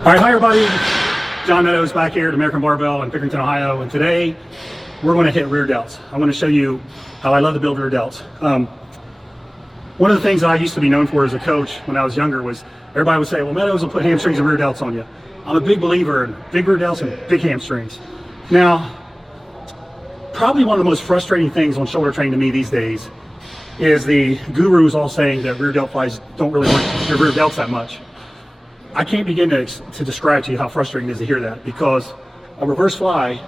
All right, hi everybody. John Meadows back here at American Barbell in Pickerington, Ohio, and today we're going to hit rear delts. I want to show you how I love to build rear delts. One of the things that I used to be known for as a coach when I was younger was everybody would say, well, Meadows will put hamstrings and rear delts on you. I'm a big believer in big rear delts and big hamstrings. Now, probably one of the most frustrating things on shoulder training to me these days is the gurus all saying that rear delt flies don't really work your rear delts that much. I can't begin to describe to you how frustrating it is to hear that, because a reverse fly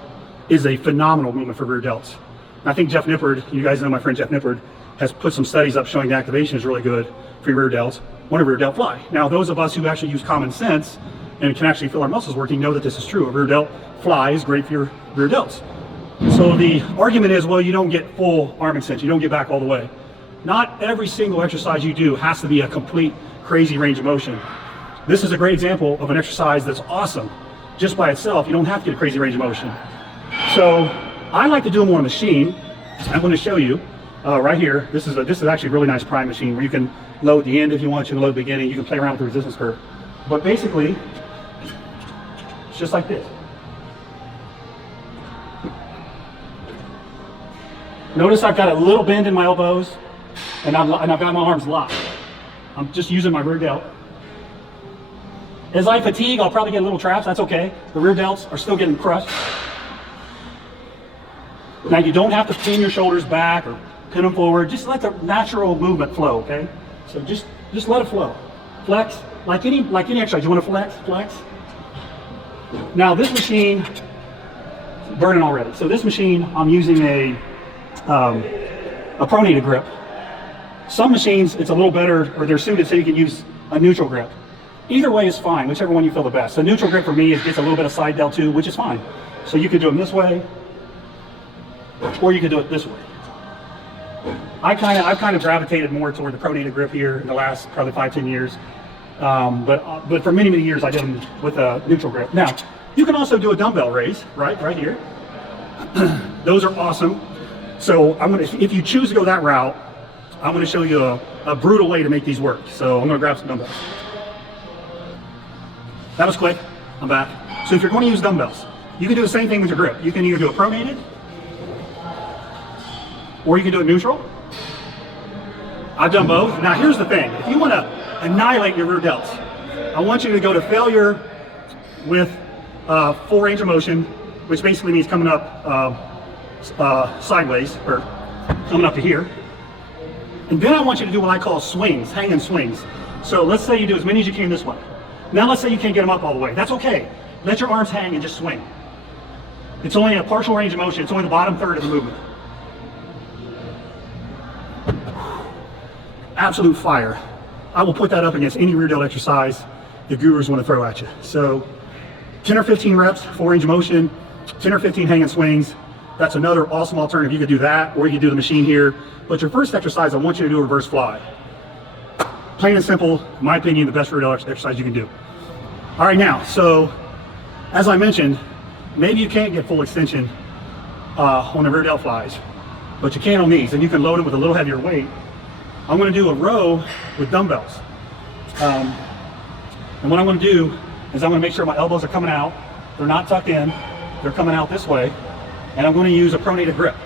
is a phenomenal movement for rear delts. And I think Jeff Nippard, you guys know my friend Jeff Nippard, has put some studies up showing the activation is really good for your rear delts on a rear delt fly. Now, those of us who actually use common sense and can actually feel our muscles working know that this is true. A rear delt fly is great for your rear delts. So the argument is, well, you don't get full arm extension, you don't get back all the way. Not every single exercise you do has to be a complete crazy range of motion. This is a great example of an exercise that's awesome just by itself. You don't have to get a crazy range of motion. So I like to do them on a machine. I'm going to show you right here. This is actually a really nice prime machine where you can load the end if you want to, load the beginning. You can play around with the resistance curve. But basically, it's just like this. Notice I've got a little bend in my elbows, and I've got my arms locked. I'm just using my rear delt. As I fatigue, I'll probably get a little traps. That's okay. The rear delts are still getting crushed. Now, you don't have to pin your shoulders back or pin them forward. Just let the natural movement flow, okay? So just let it flow. Flex, like any exercise. You want to flex. Now, this machine is burning already. So this machine, I'm using a pronated grip. Some machines, it's a little better, or they're suited so you can use a neutral grip. Either way is fine, whichever one you feel the best. So neutral grip for me gets a little bit of side delt too, which is fine. So you could do them this way, or you could do it this way. I've kind of gravitated more toward the pronated grip here in the last probably 5-10 years. But for many years I did them with a neutral grip. Now, you can also do a dumbbell raise, right here. Those are awesome. So if you choose to go that route, I'm going to show you a brutal way to make these work. So I'm going to grab some dumbbells. That was quick. I'm back. So if you're going to use dumbbells, you can do the same thing with your grip. You can either do it pronated, or you can do it neutral. I've done both. Now here's the thing. If you want to annihilate your rear delts, I want you to go to failure with full range of motion, which basically means coming up sideways, or coming up to here. And then I want you to do what I call swings, hanging swings. So let's say you do as many as you can this way. Now let's say you can't get them up all the way. That's okay. Let your arms hang and just swing. It's only a partial range of motion. It's only the bottom third of the movement. Absolute fire. I will put that up against any rear delt exercise the gurus want to throw at you. So 10 or 15 reps, full range of motion, 10 or 15 hanging swings. That's another awesome alternative. You could do that, or you could do the machine here. But your first exercise, I want you to do a reverse fly. Plain and simple, in my opinion, the best rear delt exercise you can do. All right, now, so as I mentioned, maybe you can't get full extension on the rear delt flies, but you can on these, and you can load them with a little heavier weight. I'm going to do a row with dumbbells. And what I'm going to do is I'm going to make sure my elbows are coming out. They're not tucked in. They're coming out this way. And I'm going to use a pronated grip.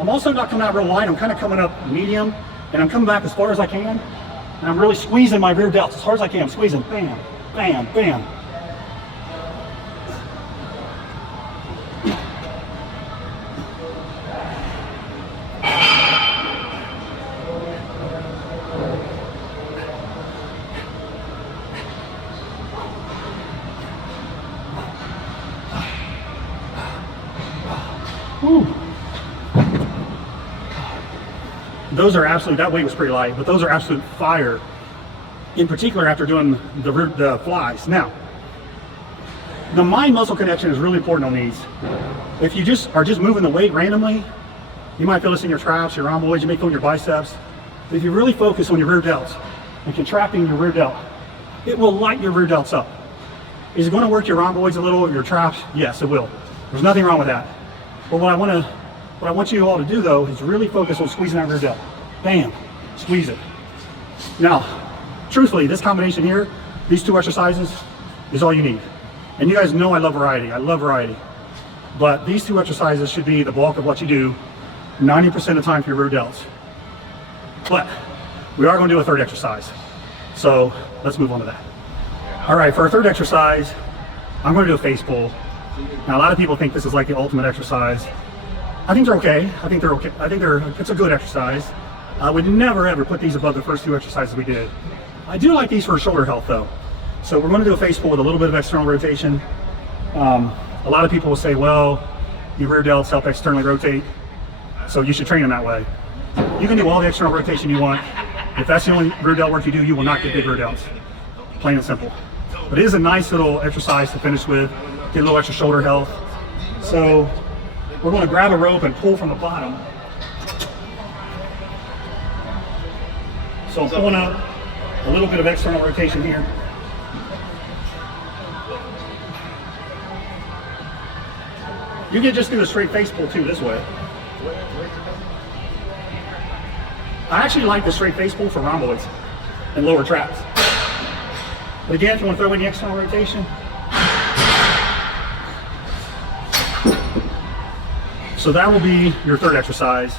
I'm also not coming out real wide. I'm kind of coming up medium, and I'm coming back as far as I can. And I'm really squeezing my rear delts as hard as I can. I'm squeezing, bam, bam, bam. Woo. Those are absolute, that weight was pretty light, but those are absolute fire, in particular after doing the flies. Now, the mind-muscle connection is really important on these. If you are just moving the weight randomly, you might feel this in your traps, your rhomboids, you may feel in your biceps. But if you really focus on your rear delts and contracting your rear delt, it will light your rear delts up. Is it going to work your rhomboids a little, your traps? Yes, it will. There's nothing wrong with that. But what I want you all to do though is really focus on squeezing that rear delt. Bam, squeeze it. Now, truthfully, this combination here, these two exercises, is all you need. And you guys know I love variety. I love variety. But these 2 exercises should be the bulk of what you do 90% of the time for your rear delts. But we are going to do a 3rd exercise. So let's move on to that. All right, for our 3rd exercise, I'm going to do a face pull. Now, a lot of people think this is like the ultimate exercise. I think they're okay. I think it's a good exercise. I would never ever put these above the first 2 exercises we did. I do like these for shoulder health though. So we're going to do a face pull with a little bit of external rotation. A lot of people will say, well, your rear delts help externally rotate, so you should train them that way. You can do all the external rotation you want. If that's the only rear delt work you do, you will not get big rear delts. Plain and simple. But it is a nice little exercise to finish with, get a little extra shoulder health. So we're going to grab a rope and pull from the bottom. So I'm pulling up a little bit of external rotation here. You can just do a straight face pull too this way. I actually like the straight face pull for rhomboids and lower traps. But again, if you want to throw in the external rotation. So that will be your 3rd exercise.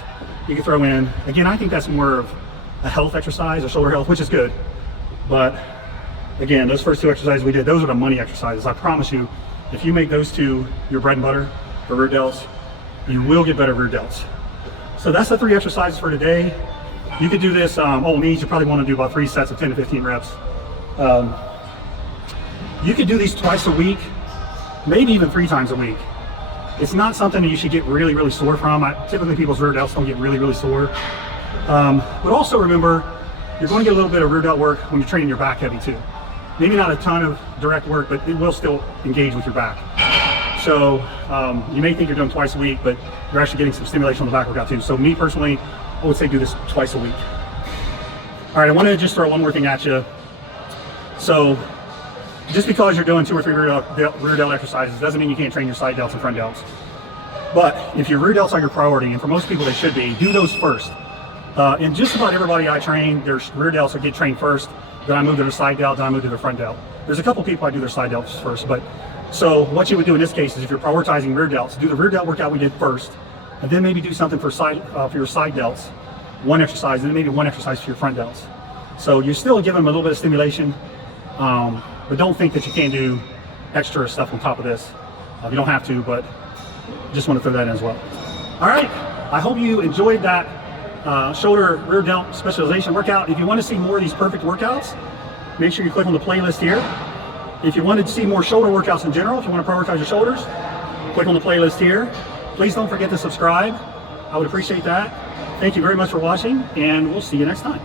You can throw in, again, I think that's more of a health exercise, a shoulder health, which is good. But again, those first 2 exercises we did, those are the money exercises. I promise you, if you make those 2 your bread and butter for rear delts, you will get better rear delts. So that's the 3 exercises for today. You could do this, all knees, you probably want to do about 3 sets of 10 to 15 reps. You could do these twice a week, maybe even 3 times a week. It's not something that you should get really, really sore from. Typically people's rear delts don't get really, really sore. But also remember, you're going to get a little bit of rear delt work when you're training your back heavy too. Maybe not a ton of direct work, but it will still engage with your back. So you may think you're doing twice a week, but you're actually getting some stimulation on the back workout too. So me personally, I would say do this twice a week. All right, I want to just throw one more thing at you. So just because you're doing 2 or 3 rear delt exercises doesn't mean you can't train your side delts and front delts. But if your rear delts are your priority, and for most people they should be, do those first. And just about everybody I train, their rear delts will get trained first, then I move to their side delt, then I move to their front delt. There's a couple people I do their side delts first, but so what you would do in this case is if you're prioritizing rear delts, do the rear delt workout we did first, and then maybe do something for your side delts, 1 exercise, and then maybe 1 exercise for your front delts. So you're still giving them a little bit of stimulation, but don't think that you can't do extra stuff on top of this. You don't have to, but just want to throw that in as well. All right, I hope you enjoyed that shoulder rear delt specialization workout. If you want to see more of these perfect workouts, make sure you click on the playlist here. If you wanted to see more shoulder workouts in general, if you want to prioritize your shoulders, click on the playlist here. Please don't forget to subscribe. I would appreciate that. Thank you very much for watching, and we'll see you next time.